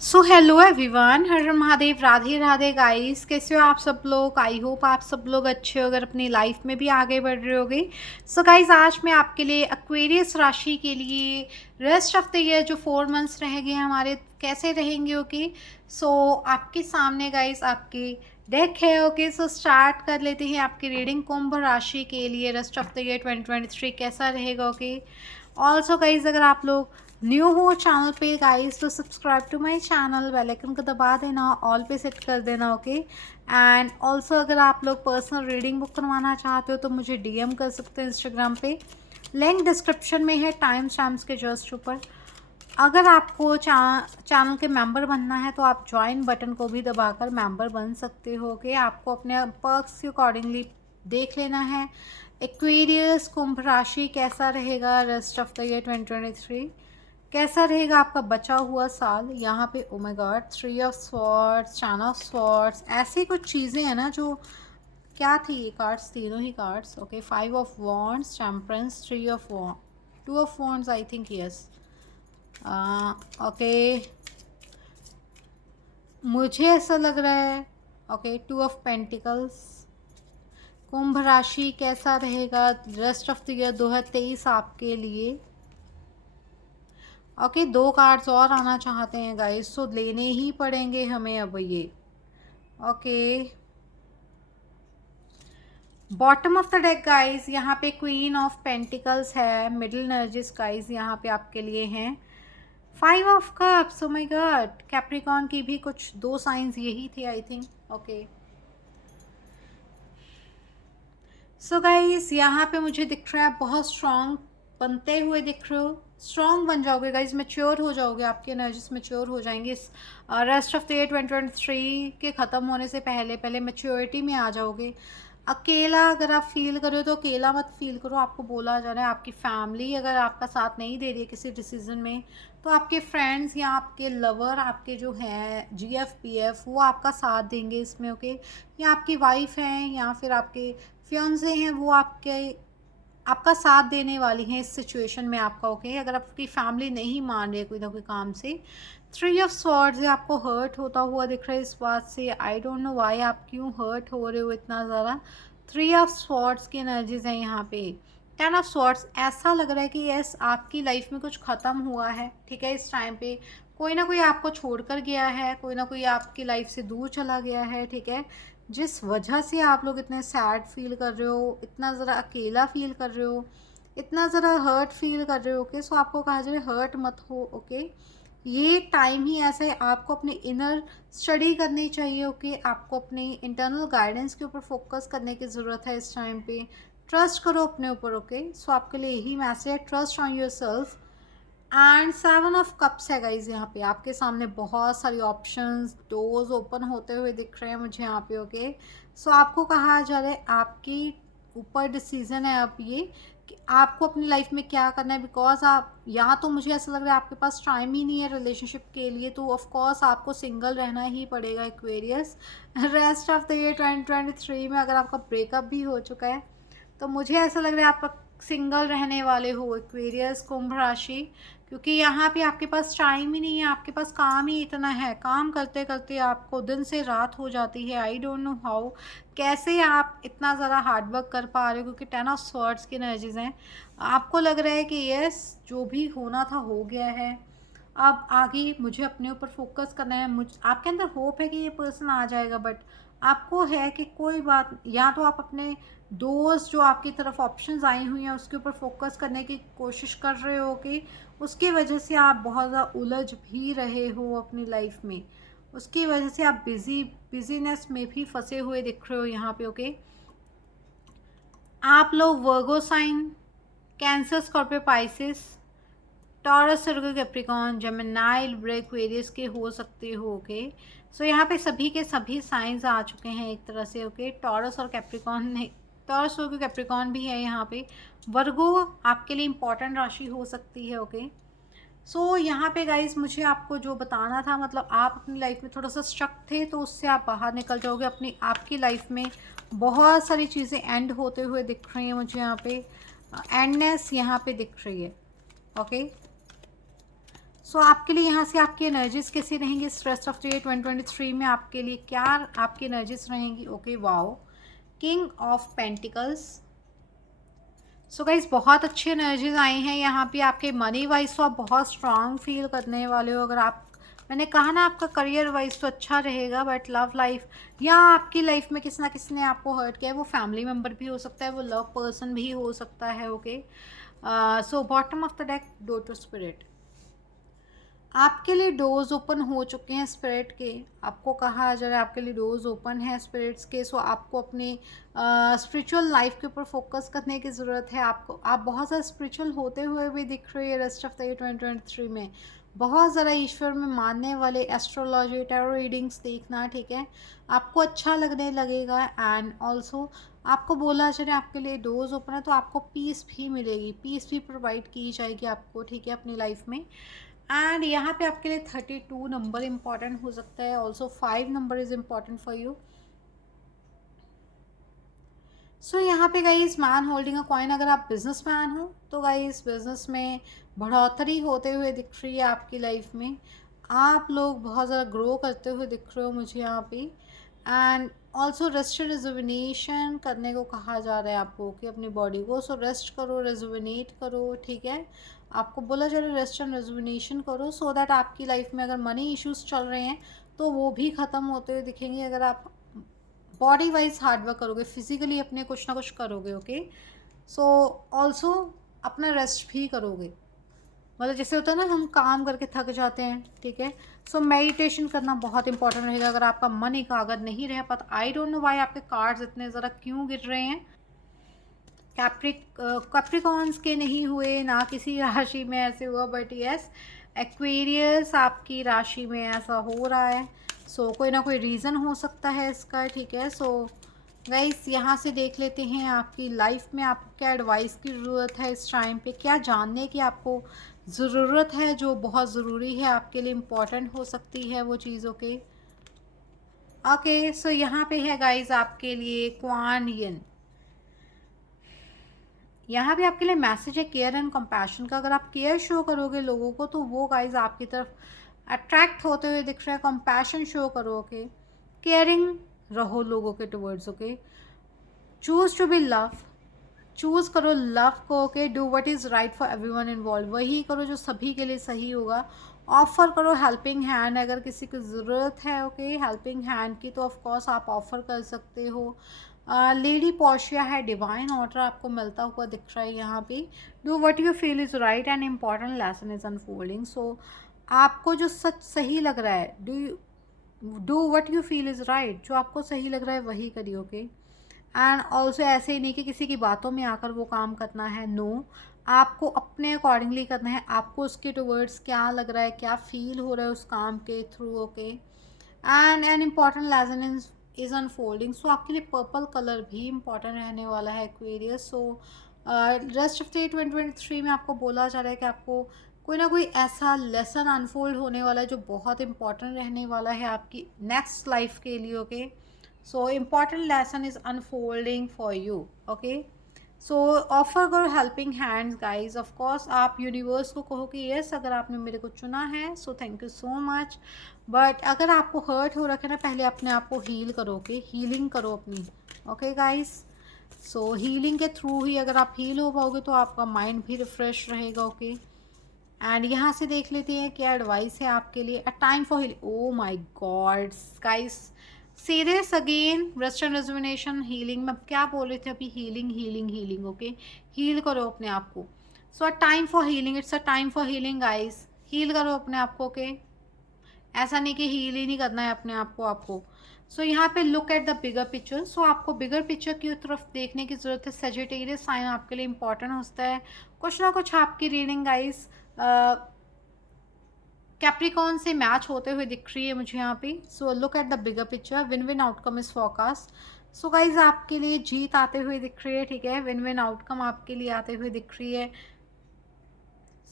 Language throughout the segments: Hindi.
So hello everyone Har Mahadev Radhe Radhe guys कैसे हो आप सब लोग? आई होप आप सब लोग अच्छे हो अगर अपनी लाइफ में भी आगे बढ़ रहे होगे। सो गाइस आज मैं आपके लिए एक्वेरियस राशि के लिए रेस्ट ऑफ़ द ईयर जो फोर मंथ्स रह गए हमारे कैसे रहेंगे ओके सो so, आपके सामने गाइस आपके डेक है ओके सो स्टार्ट कर लेते हैं आपकी रीडिंग कुंभ राशि के लिए रेस्ट ऑफ़ द ईयर 2023 कैसा रहेगा ओके ऑल्सो गाइज़ अगर आप लोग न्यू हो चैनल पे गाइस तो subscribe to my channel bell icon को दबा देना ऑल पे सेट कर देना ओके एंड ऑल्सो अगर आप लोग पर्सनल रीडिंग बुक करवाना चाहते हो तो मुझे डीएम कर सकते हैं इंस्टाग्राम पे। लिंक डिस्क्रिप्शन में है टाइम स्टैम्प्स के जस्ट ऊपर। अगर आपको चैनल के मेंबर बनना है तो आप ज्वाइन बटन को भी दबाकर मेंबर बन सकते हो कि आपको अपने पर्क्स के अकॉर्डिंगली देख लेना है। एक्वेरियस कुंभ राशि कैसा रहेगा रेस्ट ऑफ़ द ईयर 2023 कैसा रहेगा आपका बचा हुआ साल? यहाँ पे ओमेगा थ्री ऑफ़ स्वॉर्ड्स चान ऑफ़ स्वॉर्ड्स ऐसी कुछ चीज़ें हैं ना जो, क्या थी ये कार्ड्स तीनों ही cards okay five of wands champions three of two of wands I think yes okay मुझे ऐसा लग रहा है ओके टू ऑफ़ पेंटिकल्स कुंभ राशि कैसा रहेगा? रेस्ट ऑफ़ द ईयर दो हज़ार तेईस आपके लिए। ओके, दो कार्ड्स और आना चाहते हैं गाइस तो लेने ही पड़ेंगे हमें अब ये। Okay. Bottom of the deck guys यहाँ पे क्वीन ऑफ़ पेंटिकल्स है मिडिल नर्जिस गाइस यहाँ पे आपके लिए हैं। Five of cups oh my god Capricorn की भी कुछ दो साइंस यही थे I think okay. So guys यहाँ पे मुझे दिख रहा है बहुत स्ट्रॉन्ग बनते हुए दिख रहे हो। स्ट्रॉन्ग बन जाओगे गाइज़ मेच्योर हो जाओगे, आपकी एनर्जीज मेच्योर हो जाएँगी इस rest of the year twenty twenty three के ख़त्म होने से पहले पहले मेच्योरिटी में आ जाओगे अकेला अगर आप फील करो तो अकेला मत फील करो, आपको बोला जा रहा है, आपकी फैमिली अगर आपका साथ नहीं दे रही है किसी डिसीज़न में तो आपके फ्रेंड्स या आपके लवर आपके जो हैं जी एफ़ पी एफ़ वो आपका साथ देंगे इसमें ओके okay? या आपकी वाइफ हैं, या फिर आपके फ्योन्से हैं, वो आपके आपका साथ देने वाली हैं इस सिचुएशन में आपका ओके okay? अगर आपकी फैमिली नहीं मान रही है कोई ना कोई काम से थ्री ऑफ़ सॉर्ड्स आपको हर्ट होता हुआ दिख रहा है इस बात से। आई डोंट नो वाई आप क्यों हर्ट हो रहे हो इतना ज़्यादा। थ्री ऑफ़ स्वॉर्ड्स की एनर्जीज हैं यहाँ पे। टेन ऑफ़ स्वॉर्ड्स ऐसा लग रहा है कि यस आपकी लाइफ में कुछ ख़त्म हुआ है, ठीक है, इस टाइम पे। कोई ना कोई आपको छोड़ कर गया है, कोई ना कोई आपकी लाइफ से दूर चला गया है, ठीक है। जिस वजह से आप लोग इतने सैड फील कर रहे हो, इतना ज़रा अकेला फील कर रहे हो, इतना ज़रा हर्ट फील कर रहे हो ओके सो आपको कहा जाए हर्ट मत हो ओके ये टाइम ही ऐसा है आपको अपने इनर स्टडी करनी चाहिए ओके आपको अपनी इंटरनल गाइडेंस के ऊपर फोकस करने की ज़रूरत है इस टाइम पे। ट्रस्ट करो अपने ऊपर ओके सो आपके लिए यही मैसेज है trust on yourself and seven of cups है गाइज़ यहाँ पे। आपके सामने बहुत सारी ऑप्शंस डोर्स ओपन होते हुए दिख रहे हैं मुझे यहाँ पे ओके सो so, आपको कहा जा रहा है आपकी ऊपर डिसीज़न है अब ये कि आपको अपनी लाइफ में क्या करना है? बिकॉज़ आप यहाँ तो मुझे ऐसा लग रहा है आपके पास टाइम ही नहीं है रिलेशनशिप के लिए तो ऑफ़ कोर्स आपको सिंगल रहना ही पड़ेगा Aquarius rest of the year twenty twenty three में अगर आपका ब्रेकअप भी हो चुका है तो मुझे ऐसा लग रहा है आप सिंगल रहने वाले हो एक्वेरियस कुंभ राशि। क्योंकि यहाँ पे आपके पास टाइम ही नहीं है, आपके पास काम ही इतना है। काम करते करते आपको दिन से रात हो जाती है। आई डोंट नो हाउ कैसे आप इतना ज़्यादा हार्डवर्क कर पा रहे हो? क्योंकि टेन ऑफ़ स्वर्ड्स की एनर्जीज हैं। आपको लग रहा है कि यस जो भी होना था हो गया है। अब आगे मुझे अपने ऊपर फोकस करना है। मुझ, आपके अंदर होप है कि ये पर्सन आ जाएगा बट आपको है कि कोई बात, या तो आप अपने दोस्त जो आपकी तरफ़ ऑप्शंस आई हुई हैं, उसके ऊपर फोकस करने की कोशिश कर रहे हो कि उसकी वजह से आप बहुत ज़्यादा उलझ भी रहे हो अपनी लाइफ में। उसकी वजह से आप बिज़ी बिजीनेस में भी फंसे हुए दिख रहे हो यहाँ पे ओके आप लोग Virgo sign Cancer Scorpio Pisces Taurus सर्गो Capricorn जमेनाइल ब्रेक वेरियस के हो सकते हो ओके सो यहाँ पे सभी के सभी साइंस आ चुके हैं एक तरह से ओके टॉरस और कैप्रिकॉन ने टॉरस वर्गो कैप्रिकॉन भी है यहाँ पे। वर्गो आपके लिए इंपॉर्टेंट राशि हो सकती है ओके सो so, यहाँ पे गाइज़ मुझे आपको जो बताना था मतलब आप अपनी लाइफ में थोड़ा सा स्ट्रक थे तो उससे आप बाहर निकल जाओगे। अपनी आपकी लाइफ में बहुत सारी चीज़ें एंड होते हुए दिख रही हैं मुझे यहाँ पे। एंडनेस यहाँ पे दिख रही है ओके सो so, आपके लिए यहाँ से आपकी एनर्जीज कैसी रहेंगी? Stress of the year twenty में आपके लिए क्या आपकी एनर्जीज रहेंगी okay wow king of pentacles. So guys बहुत अच्छी एनर्जीज आई हैं। यहाँ पे आपके मनी वाइज तो आप बहुत स्ट्रांग फील करने वाले हो। अगर आप, मैंने कहा ना आपका करियर वाइज तो अच्छा रहेगा बट लव लाइफ या आपकी लाइफ में किसी ना किसी ने आपको हर्ट किया है, वो फैमिली मेंबर भी हो सकता है, वो लव पर्सन भी हो सकता है okay so bottom of the deck door to spirit आपके लिए डोर्स ओपन हो चुके हैं स्पिरिट के। आपको कहा जा रहा है आपके लिए डोर्स ओपन है स्पिरिट्स के सो आपको अपने स्पिरिचुअल लाइफ के ऊपर फोकस करने की ज़रूरत है। आपको, आप बहुत ज़्यादा स्पिरिचुअल होते हुए भी दिख रहे हैं rest of the year twenty twenty three में। बहुत ज़रा ईश्वर में मानने वाले एस्ट्रोलॉजी टैरो रीडिंग्स देखना, ठीक है? आपको अच्छा लगने लगेगा एंड ऑल्सो आपको बोला चले आपके लिए डोर्स ओपन है तो आपको पीस भी मिलेगी। पीस भी प्रोवाइड की जाएगी आपको, ठीक है, अपनी लाइफ में। एंड यहाँ पे आपके लिए थर्टी टू नंबर इंपॉर्टेंट हो सकता है. Also five number is important for you so यहाँ पे guys man holding a coin अगर आप बिज़नेस मैन हो तो गाइस बिज़नेस में बढ़ोतरी होते हुए दिख रही है आपकी लाइफ में. आप लोग बहुत ज़्यादा ग्रो करते हुए दिख रहे हो मुझे यहाँ पे. एंड ऑल्सो रेस्ट रेजुविनेशन करने को कहा जा रहा है आपको कि अपनी बॉडी को सो रेस्ट करो रेजुविनेट करो, ठीक है? आपको बोला जा रहा है रेस्ट एंड रेजुविनेशन करो सो so दैट आपकी लाइफ में अगर मनी इश्यूज़ चल रहे हैं तो वो भी ख़त्म होते हुए दिखेंगे। अगर आप बॉडी वाइज हार्डवर्क करोगे फिजिकली अपने कुछ ना कुछ करोगे ओके सो ऑल्सो अपना रेस्ट भी करोगे। मतलब जैसे होता है ना हम काम करके थक जाते हैं ठीक है? सो मेडिटेशन करना बहुत इंपॉर्टेंट रहेगा। अगर आपका मन एकाग्र नहीं रह पाता आई डोंट नो वाई आपके कार्ड्स इतने ज़रा क्यों गिर रहे हैं। कैप्रिक कैप्रिकॉन्स के नहीं हुए ना किसी राशि में ऐसे हुआ बट यस एक्वेरियस आपकी राशि में ऐसा हो रहा है। सो so, कोई ना कोई रीज़न हो सकता है इसका ठीक है? सो गाइस यहाँ से देख लेते हैं आपकी लाइफ में आपको क्या एडवाइस की ज़रूरत है इस टाइम पे। क्या जानने की आपको ज़रूरत है जो बहुत ज़रूरी है, आपके लिए इंपॉर्टेंट हो सकती है वो चीज़ों के? ओके सो यहाँ पे है गाइस आपके लिए क्वानियन यहाँ भी आपके लिए मैसेज है केयर एंड कंपैशन का। अगर आप केयर शो करोगे लोगों को तो वो गाइज़ आपकी तरफ़ अट्रैक्ट होते हुए दिख रहे हैं कंपैशन शो करो ओके केयरिंग रहो लोगों के towards okay choose to be love choose करो लव को okay do what is right for everyone involve वही करो जो सभी के लिए सही होगा। ऑफ़र करो हेल्पिंग हैंड अगर किसी को ज़रूरत है ओके हेल्पिंग हैंड की तो ऑफकोर्स आप ऑफ़र कर सकते हो। लेडी पॉशिया है डिवाइन ऑर्डर आपको मिलता हुआ दिख रहा है यहाँ पे। Do what you feel is right and important lesson is unfolding so आपको जो सच सही लग रहा है do you do what you feel is right जो आपको सही लग रहा है वही करिए ओके एंड ऑल्सो ऐसे ही नहीं कि किसी की बातों में आकर वो काम करना है नो no, आपको अपने अकॉर्डिंगली करना है आपको उसके टूवर्ड्स क्या लग रहा है क्या फील हो रहा है उस काम के through okay and an important lesson is unfolding so आपके लिए पर्पल कलर भी इंपॉर्टेंट रहने वाला है Aquarius so rest of the twenty twenty three में आपको बोला जा रहा है कि आपको कोई ना कोई ऐसा लेसन अनफोल्ड होने वाला है जो बहुत इंपॉर्टेंट रहने वाला है आपकी नेक्स्ट लाइफ के लिए okay so important lesson is unfolding for you okay so offer करो helping hands guys of course आप यूनिवर्स को कहो कि येस अगर आपने मेरे को चुना है so thank you so much but अगर आपको हर्ट हो रखा ना, पहले अपने आप को हील करोगे हीलिंग करो अपनी ओके गाइज़ सो हीलिंग के थ्रू ही अगर आप हील हो पाओगे तो आपका माइंड भी रिफ्रेश रहेगा ओके एंड यहाँ से देख लेते हैं क्या एडवाइस है आपके लिए a time for heal oh my god guys serious again western rejuvenation healing में क्या बोल रहे थे अभी? Healing healing healing okay heal करो अपने आप को. So a time for healing it's a time for healing guys heal करो अपने आप को ओके ऐसा नहीं कि हील ही नहीं करना है अपने आप को आपको. सो so, यहाँ पे look at the bigger picture so आपको बिगर पिक्चर की तरफ़ देखने की ज़रूरत है. सेजिटेरियस साइन आपके लिए इंपॉर्टेंट होता है. कुछ ना कुछ आपकी रीडिंग गाइस कैप्रिकॉन से मैच होते हुए दिख रही है मुझे यहाँ पे। So look at the bigger picture win win outcome is forecast so guys आपके लिए जीत आते हुए दिख रही है, ठीक है? विन विन आउटकम आपके लिए आते हुए दिख रही है।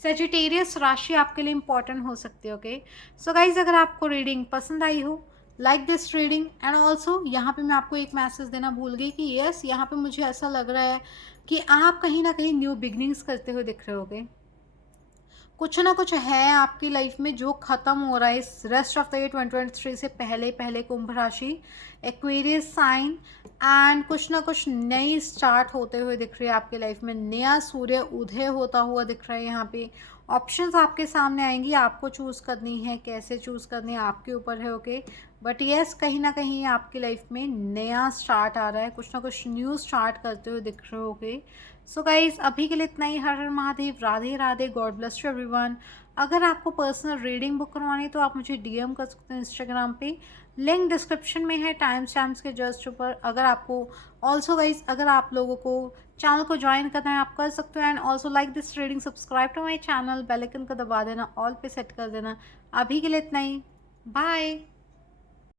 सेजिटेरियस राशि आपके लिए इंपॉर्टेंट हो सकती है ओके सो गाइज़ अगर आपको रीडिंग पसंद आई हो like this reading and also यहाँ पे मैं आपको एक मैसेज देना भूल गई कि येस यहाँ पे मुझे ऐसा लग रहा है कि आप कहीं ना कहीं न्यू बिगनिंग्स करते हुए दिख रहे होगे कुछ ना कुछ है आपकी लाइफ में जो ख़त्म हो रहा है इस rest of the year twenty twenty three से पहले पहले कुंभ राशि एक्वेरियस साइन एंड कुछ ना कुछ नई स्टार्ट होते हुए दिख रही है आपकी लाइफ में। नया सूर्य उदय होता हुआ दिख रहा है यहाँ पे। ऑप्शंस आपके सामने आएँगी, आपको चूज़ करनी है, कैसे चूज़ करनी है, आपके ऊपर है ओके बट येस कहीं ना कहीं आपकी लाइफ में नया स्टार्ट आ रहा है। कुछ ना कुछ न्यू स्टार्ट करते हुए दिख रहे हो सो गाइज़ अभी के लिए इतना ही। हर हर Mahadev. Radhe Radhe. God bless you everyone अगर आपको पर्सनल रीडिंग बुक करवानी है तो आप मुझे डीएम कर सकते हैं इंस्टाग्राम पे। लिंक डिस्क्रिप्शन में है टाइम स्टैम्प्स के जस्ट ऊपर। अगर आपको ऑल्सो गाइज़ अगर आप लोगों को चैनल को ज्वाइन करना है, आप कर सकते हो। And also like this reading subscribe to my channel bell icon का दबा देना ऑल पे सेट कर देना। अभी के लिए इतना ही। बाय